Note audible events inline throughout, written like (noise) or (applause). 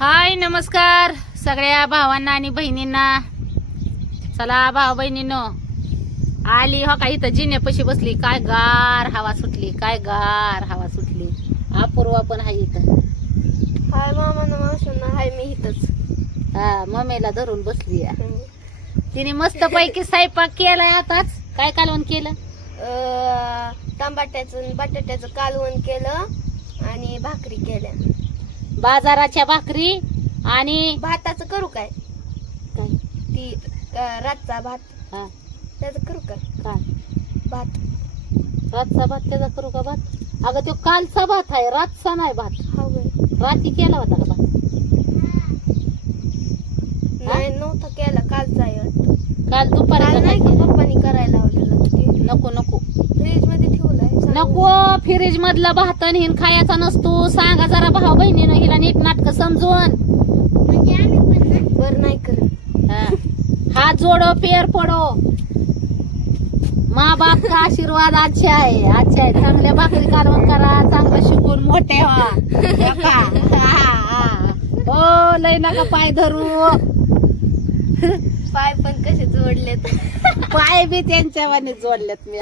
हाय नमस्कार सगळ्या भावांना आणि बहिणींना. चला भाऊ बहिणींनो आली हो का इथं जिन्यापाशी बसली. काय गार हवा सुटली काय गार हवा सुटली. अपूर्वा पण आहे इथं. हाय मामा मावशांना हाय मी इथंच. हा मम्मीला धरून बसली या. तिने मस्त पैकी (laughs) स्वयंपाक केलाय आताच. काय कालवण केलं? अं, टमाट्याचं बटाट्याचं कालवण केलं आणि भाकरी केल्या. बाजाराच्या भाकरी आणि भाताचं करू काय? काय? ती अं, रातचा भात. हा. त्याचं करू का काय? भात. रातचा भात त्याचा करू का भात? अगं तो कालचा भात आहे रातचा नाही भात. हवंय रात्री केला होता का भात? नाही नव्हता केला कालचा आहे. वाटतं. काल काल दुपारी नाही का पप्पानी करायला लावलेलं ते नको नको फ्रीजमध्ये ठेवलंय चांगलं. नको फ्रीज मधला भात आणि हिन खायचा नसतो. सांगा जरा भाऊ बहिणीनं हिला नीट नाटक समजून. बरं नाही करत. हा. हात जोडो पेर पडो मा बाप का आशीर्वाद अच्छा आहे. अच्छा आहे. चांगल्या भाकरी कालवण करा. चांगलं शिकून मोठे व्हा. हो का? हा, हा. हो लय नका पाय धरू. पाय पण कसे जोडलेत. पाय बी त्यांच्या वाणी जोडल्यात मी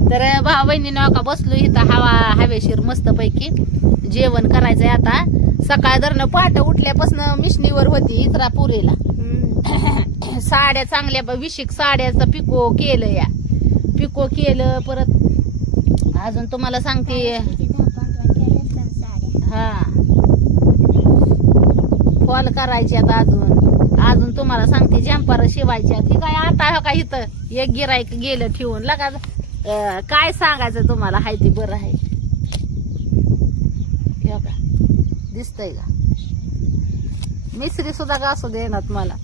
तर भाऊ बहिणीनं का बसलो इथं हवा हवेशीर मस्त पैकी जेवण करायचंय आता. सकाळ धरणं पहाटे उठल्यापासून मिशनीवर होती इतरा पुरेला. (clears throat) साड्या चांगल्या विशिक साड्याचं पिको केलं या. पिको केलं परत अजून तुम्हाला सांगते. हा. फॉल करायचे आता अजून. अजून तुम्हाला सांगते जम्पर शिवायच्या ती काय आता हो का इथं? एक गिरायक गेलं ठेवून. लगा काय सांगायचं तुम्हाला? हाय ती बरं आहे. हो का दिसतंय का? मिसरी सुद्धा घासू देणार मला?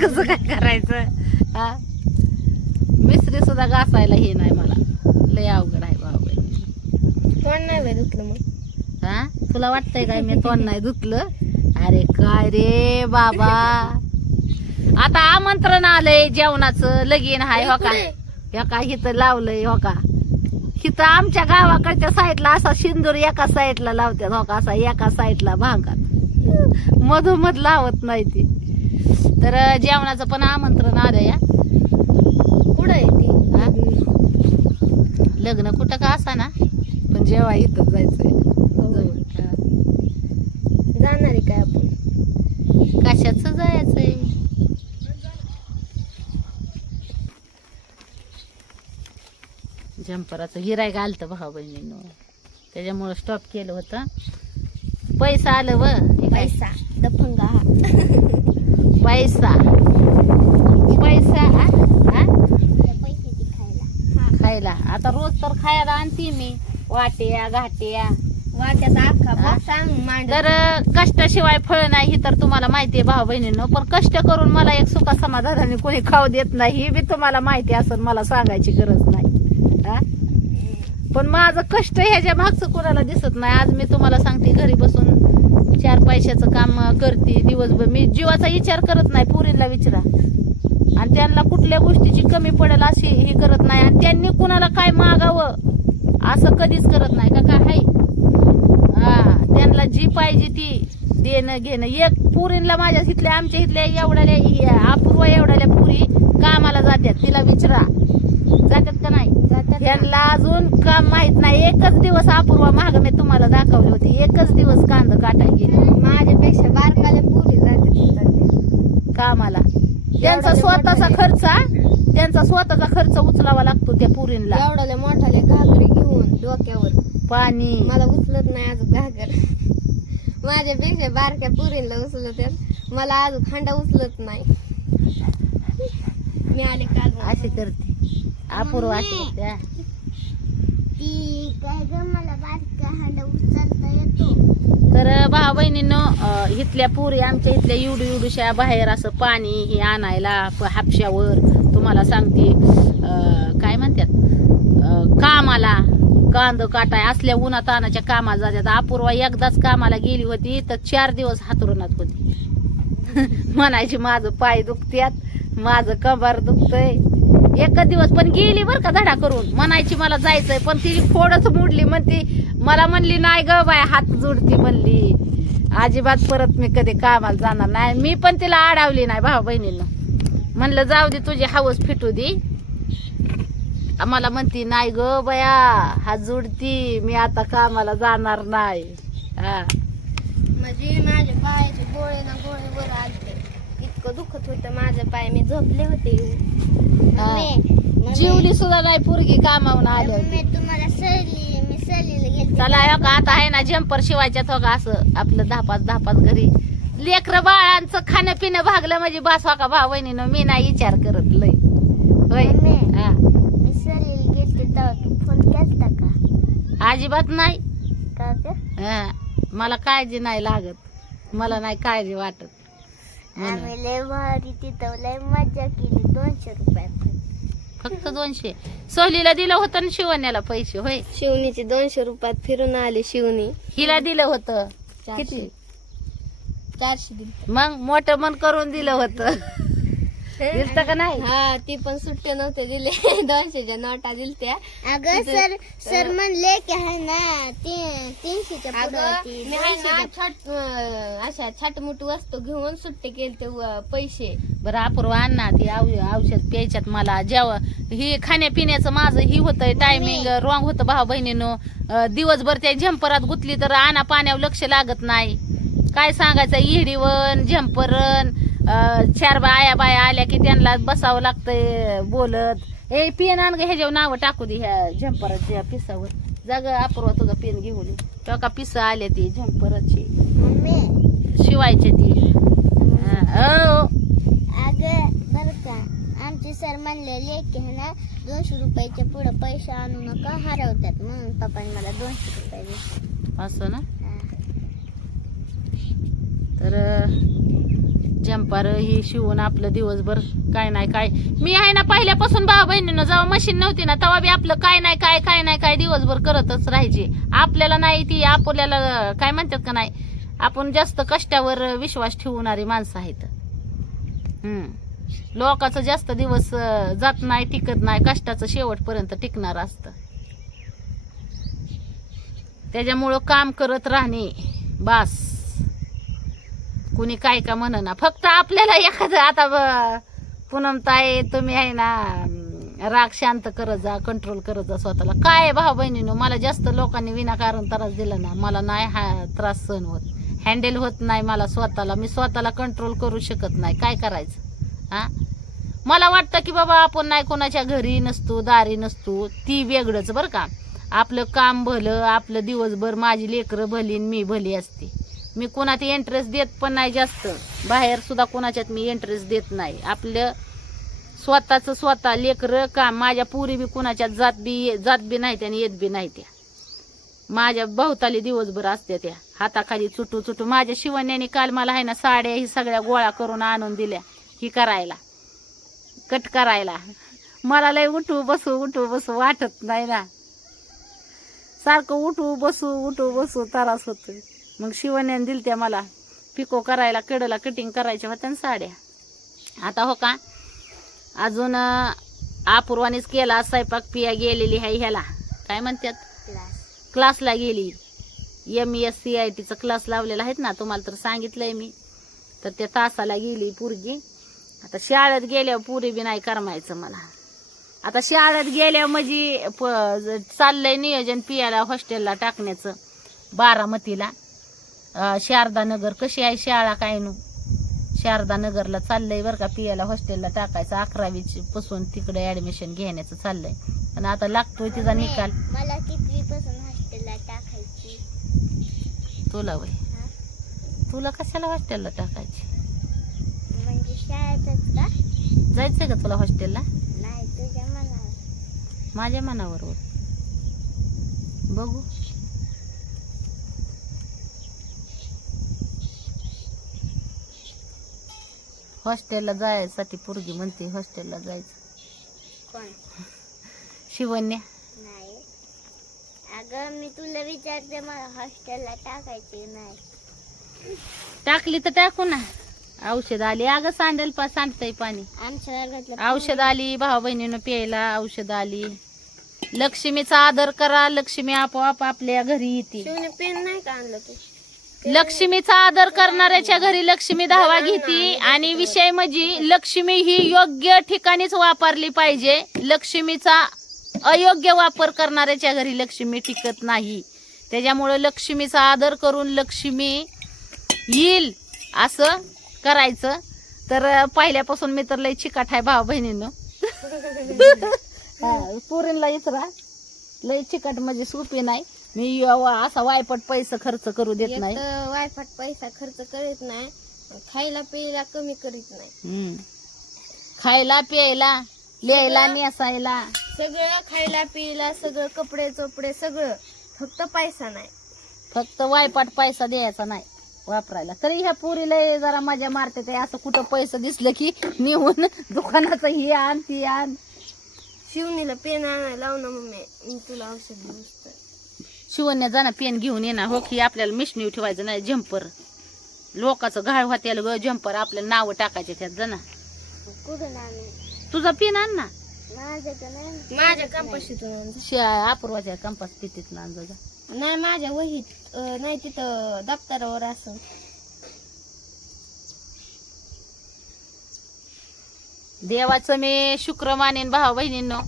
कसं काय करायचं? हा? मिसरी सुद्धा घासायला हे नाही मला. लय अवघड आहे बाबा तोंड नाही धुतलं मग. हा? तुला वाटतंय काय मी तोंड नाही धुतलं? अरे काय रे बाबा. आता आमंत्रण आलंय जेवणाचं. लगीन हाय हो का? पुढे. हो का इथं लावलंय हो का? इथं आमच्या गावाकडच्या साईडला असा सिंदूर एका साईडला लावतात हो का? असा एका साईडला भांगात. मधोमध लावत नाही ती. तर जेवणाचं पण आमंत्रण आलं या. कुठं आहे ती? लग्न कुठं का असा ना? पण जेव्हा इथं जायचंय जवळ. हा. जाणार आहे काय आपण कशाच जायचंय जम्पराचं गिराय घालतं भाऊ बहिणीनं. त्याच्यामुळं स्टॉप केलं होतं. पैसा आलं व? पैसा. दफंगा हा पैसा. पैसा? खायला. आता रोज तर खायला आणते मी. वाट्या घाट्या. तर कष्टाशिवाय फळ नाही ही तर तुम्हाला माहिती आहे भाऊ बहिणीनं. पण कष्ट करून मला एक सुखा समाधानाने कोणी खाऊ देत नाही ही बी तुम्हाला माहिती असेल मला सांगायची गरज नाही? पण माझं कष्ट ह्याच्या मागचं कोणाला दिसत नाही. आज मी तुम्हाला सांगते घरी बसून चार पैशाचं काम करते. दिवसभर मी जीवाचा विचार करत नाही पुरीला विचारा. आणि त्यांना कुठल्या गोष्टीची कमी पडेल अशी ही करत नाही. आणि त्यांनी कुणाला काय मागावं असं कधीच करत नाही का? काय हाय हा त्यांना जी पाहिजे ती देणं घेणं. एक पुरीला माझ्या इथल्या आमच्या इथल्या एवढ्याल्या अपूर्व एवढ्याल्या पुरी कामाला जात्यात. तिला विचारा जातात का नाही जातात ना. यांना अजून काम माहीत नाही. एकच दिवस अपूर्व माग मी तुम्हाला दाखवले होते. एकच दिवस कांदा काटाय गेले. माझ्यापेक्षा बारकाल्या पुरी जाते कामाला. त्यांचा स्वतःचा. खर्च त्यांचा स्वतःचा खर्च उचलावा लागतो त्या पुरींला. एवढ्याले मोठाले घागरी घेऊन डोक्यावर. पाणी. मला उचलत नाही अजून घागर. माझ्यापेक्षा बारक्या पुरीला उचलत. मला अजून खांडा उचलत नाही. मी आले काल अशी करते. अपूर्व अशी करते. ती काय ग मला बारका हांडा उचलता येतो. तर भाऊ बहिणीनं इथल्या पुरी आमच्या इथल्या युडू युडूशा बाहेर असं पाणी हे आणायला प- हापशावर तुम्हाला सांगते. अं, काय म्हणतात? अं, कामाला कांद काटाय असल्या उन्हा तानाच्या कामाला जातात. अपूर्वा एकदाच कामाला गेली होती तर चार दिवस हातरुणात होती. (laughs) म्हणायची माझं पाय दुखत्यात माझं कंबार दुखतय. एक दिवस पण गेली बर का धडा करून. म्हणायची मला जायचंय पण ती फोडच मोडली म्हणती. मला म्हणली नाही ग बाय हात जुडती म्हणली. अजिबात परत मी कधी कामाला जाणार नाही. मी पण तिला अडवली नाही भाऊ बहिणीनं. म्हणलं जाऊ दे तुझी हवस फिटू दे. मला म्हणती नाही ग बया हात जुडती. मी आता कामाला जाणार नाही. हा. म्हणजे माझ्या पायाचे गोळे ना गोळे वर आलते. इतकं दुखत होतं. माझं पाय मी झोपले होते. जीवली सुद्धा नाही पोरगी कामावून आली होती. तुम्हाला सहली मी सहलीला चला हो का आता आहे ना जम्पर शिवायच्यात हो का असं आपलं दहा पाच दहा पाच घरी. लेकर बाळांचं खाणं पिणं भागलं म्हणजे बास हो का भाऊ बहिणीनं मी नाही विचार करत लय. होय? मम्मी. हा. मी सहलीला गेलते तेव्हा तू फोन केलता का? अजिबात नाही. का ग? हा. मला काळजी नाही लागत. मला नाही काळजी वाटत. आम्ही लय भारी तिथं लय मजा केली दोनशे रुपयात. फक्त दोनशे. सहलीला दिलं होतं ना शिवण्याला पैसे होय? शिवणीचे दोनशे रुपयात फिरून आले शिवणी. हिला दिलं होतं. चारशे. किती? चारशे दिले. मग मोठं मन करून दिलं होतं. दिलत का नाही? हा ती पण सुट्टे नव्हते दिले. (laughs) दोनशेच्या नोटा दिलत्या. अगं सर सर म्हणले की आहे ना तीनशेच्या अशा छाटमुट वस्तू घेऊन सुट्टे केले ते पैसे. बरं अपूर्व ना ती औ- औषध प्यायच्यात मला. जेव्हा ही खाण्यापिण्याचं माझं ही होतंय टायमिंग रॉंग होतं भाऊ बहिणीनं. दिवसभर त्या झंपरात गुतली तर आणा पाण्यावर लक्ष लागत नाही. काय सांगायचं इडीवन झंपरण अं, चार बाया बाया आल्या की त्यांना बसावं लागतंय बोलत. ए पेन आण ग ह्याच्यावर नावं टाकू दे ह्या झंपराच्या पिसावर. जाग अपूर्व तुझा पेन घेऊन. तेव्हा का पिसं आले ती झंपराची. शिवायचे ती. हो अगं बर का. आमचे सर म्हणलेले की ना दोनशे रुपयाच्या पुढे पैसे आणू नका हरवतात. म्हणून पप्पाने मला दोनशे रुपये. असं ना? जंपार ही शिवून आपलं दिवसभर काय नाही काय. मी आहे ना पहिल्यापासून भाऊ बहिणीनं जेव्हा मशीन नव्हती ना तेव्हा बी आपलं काय नाही काय काय नाही काय दिवसभर करतच राहायचे. आपल्याला नाही ती आपल्याला काय म्हणतात का नाही आपण जास्त कष्टावर विश्वास ठेवणारी माणसं आहेत. हम्म. लोकांचं जास्त दिवस जात नाही टिकत नाही कष्टाचं शेवटपर्यंत टिकणार असतं. त्याच्यामुळं काम करत राहणे बास. कुणी काय का म्हणना फक्त आपल्याला एखादं आता ब- पूनम ताई तुम्ही आहे ना राग शांत करत जा कंट्रोल करत जा स्वतःला. काय भाऊ बहिणीनं मला जास्त लोकांनी विनाकारण त्रास दिला ना मला नाही हा त्रास सहन होत. हँडल होत नाही मला स्वतःला मी स्वतःला कंट्रोल करू शकत नाही. काय करायचं? हा मला वाटतं की बाबा आपण नाही कोणाच्या घरी नसतो दारी नसतो ती वेगळंच बरं का. आपलं काम भलं आपलं दिवसभर माझी लेकरं भली आणि मी भली असते. मी कोणात इंटरेस्ट देत पण नाही जास्त. बाहेर सुद्धा कोणाच्यात मी इंटरेस्ट देत नाही. आपलं स्वतःच स्वतः लेकरं काम माझ्या पुरी बी कोणाच्यात जात बी जात बी नाही आणि येत बी नाही त्या. माझ्या भोवताली दिवसभर असत्या त्या. हाताखाली चुटू चुटू. माझ्या शिवण्याने काल मला आहे ना साड्या ही सगळ्या गोळा करून आणून दिल्या ही करायला. कट करायला. मला लय उठू बसू उठू बसू वाटत नाही ना. सारखं उठू बसू उठू बसू त्रास होतोय. मग शिवण्याने दिल त्या मला. पिको करायला कडला कटिंग करायच्या होत्या ना साड्या. आता हो का? अजून अपूर्वानीच केला स्वयंपाक पिया गेलेली आहे ह्याला. काय म्हणतात क्लासला गेली. एम एस सी आय टीचा क्लास लावलेला आहेत ना तुम्हाला तर सांगितलंय मी. तर त्या तासाला गेली पोरगी. आता शाळेत गेल्यावर पुरी बी नाही करमायचं मला. आता शाळेत गेल्यावर म्हणजे चाललंय नियोजन पियाला हॉस्टेलला टाकण्याचं बारामतीला. शारदा नगर. कशी आहे शाळा? काय नु? शारदा नगरला चाललंय बरं का पियाला हॉस्टेलला टाकायचं. अकरावी पासून तिकडे ऍडमिशन घेण्याचं चाललंय. पण आता लागतोय तिचा निकाल. मला कितवी पासून हॉस्टेलला टाकायची? तुला वय? तुला कशाला हॉस्टेलला टाकायची? म्हणजे शाळेतच का? जायचंय का तुला हॉस्टेलला? नाही तुझ्या मनावर. माझ्या मनावर वर. बघू. हॉस्टेलला जायसाठी पोरगी म्हणते हॉस्टेलला जायचं. कोण? शिवण्या. नाही. अगं मी तुला विचारते मला हॉस्टेलला टाकायची नाही. टाकली तर टाकू ना. औषध आली. अगं सांडेल पा सांडतय पाणी. आमच्या वर्गातलं औषध आली भाऊ बहिणीनं प्यायला औषध आली. लक्ष्मीचा आदर करा. लक्ष्मी आपोआप आपल्या घरी येते. पेन नाही का आणलं तू? लक्ष्मीचा आदर करणाऱ्याच्या घरी लक्ष्मी धावा घेते आणि विषय म्हणजे लक्ष्मी ही योग्य ठिकाणीच वापरली पाहिजे. लक्ष्मीचा अयोग्य वापर करणाऱ्याच्या घरी लक्ष्मी टिकत नाही. त्याच्यामुळं लक्ष्मीचा आदर करून लक्ष्मी येईल असं करायचं. तर पहिल्यापासून मी तर लय चिकाट आहे भाऊ बहिणीनं. (laughs) पुरीला इचरा लय चिकाट म्हणजे सोपी नाही. मी असा वायपट पैसे खर्च करू देत नाही. वायफाट पैसा खर्च करीत नाही खायला प्यायला कमी करीत नाही. हम्म. खायला प्यायला लिहायला नेसायला. सगळं खायला प्यायला सगळं कपडे चोपडे सगळं. फक्त पैसा नाही. फक्त वायपाट पैसा द्यायचा नाही वापरायला. तरी ह्या पुरीला जरा मजा मारते ते. असं कुठं पैसे दिसलं की नेऊन दुकानाचं हे आण ती आण. शिवनीला पेन आणायला लाव ना मम्मी. मी तुला औषध देऊ शिवण्या जाणं पेन घेऊन येणार हो की आपल्याला मिशनी ठेवायचं नाही जम्पर लोकांचं घाळ होत्याला ग जम्पर आपल्याला नावं टाकायचे त्यात जाणं. कुठून तुझा पेन आण ना. माझ्या कंपाशीतून अपूर्वाच्या कंपास पितीत ना जा. नाही माझ्या वहीत अं, नाही तिथं दप्तरावर असं देवाचं मी शुक्र मानेन भाऊ बहिणींनो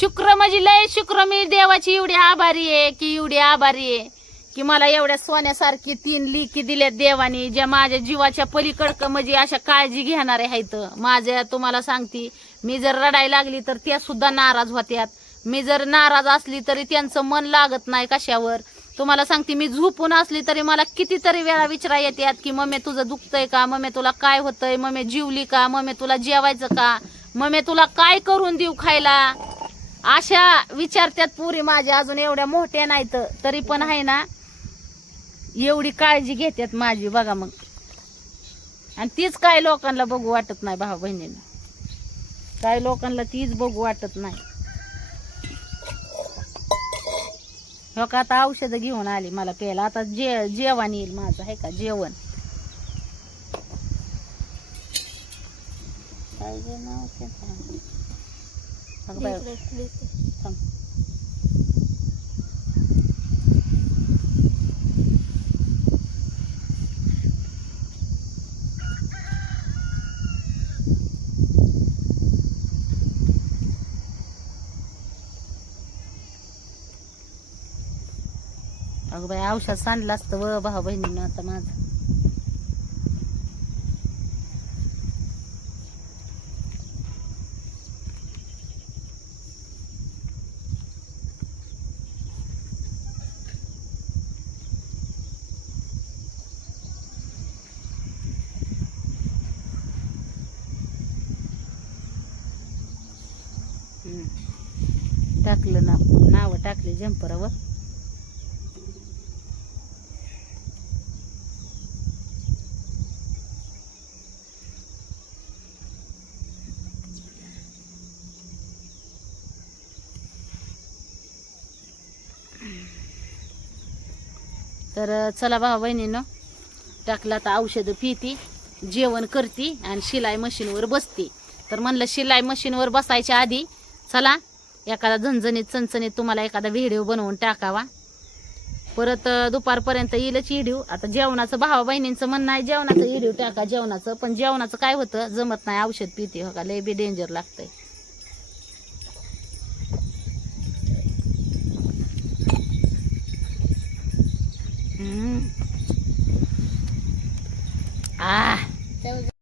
शुक्र म्हणजे लय शुक्र मी देवाची एवढी आभारी आहे की एवढी आभारी आहे की मला एवढ्या सोन्यासारखी तीन लिकी दिल्यात देवानी ज्या माझ्या जीवाच्या पलीकडक म्हणजे अशा काळजी घेणारे आहेत. माझ्या तुम्हाला सांगते मी जर रडायला लागली तर त्या सुद्धा नाराज होत्यात. मी जर नाराज असली तरी त्यांचं मन लागत नाही कशावर. तुम्हाला सांगते मी झोपून असली तरी मला कितीतरी वेळा विचारा येतात की मम्मी तुझं दुखतंय का? मम्मी तुला काय होतंय? मम्मी जीवली का? मम्मी तुला जेवायचं का? मम्मी तुला काय करून देऊ खायला? अशा विचारत्यात पुरी माझ्या अजून एवढ्या मोठ्या नाहीत तरी पण आहे ना एवढी काळजी घेतात माझी बघा मग. आणि तीच काय लोकांना बघू वाटत नाही भाऊ बहिणींना. काय लोकांना तीच बघू वाटत नाही. हो का आता औषधं घेऊन आली मला प्यायला. आता जे जेवण येईल माझं आहे का जेवण. काय बाई, थांब. अगं बाई औषध सांडलं असतं व भाऊ बहिणीनं आता माझं हम्म. टाकलं नाव नावं तर चला भाऊ बहिणीनं टाकला तर औषधं पिती जेवण करती आणि शिलाई मशीनवर बसते. तर म्हणलं शिलाई मशीनवर बसायच्या आधी चला एखादा झणझणीत चणचणीत तुम्हाला एखादा व्हिडिओ बनवून टाकावा. परत दुपारपर्यंत येईलच व्हिडिओ. आता जेवणाचं भावा बहिणींचं म्हणणं आहे जेवणाचं व्हिडिओ टाका जेवणाचं. पण जेवणाचं काय होतं जमत नाही औषध पिते हो का लय बी डेंजर लागतंय. आ.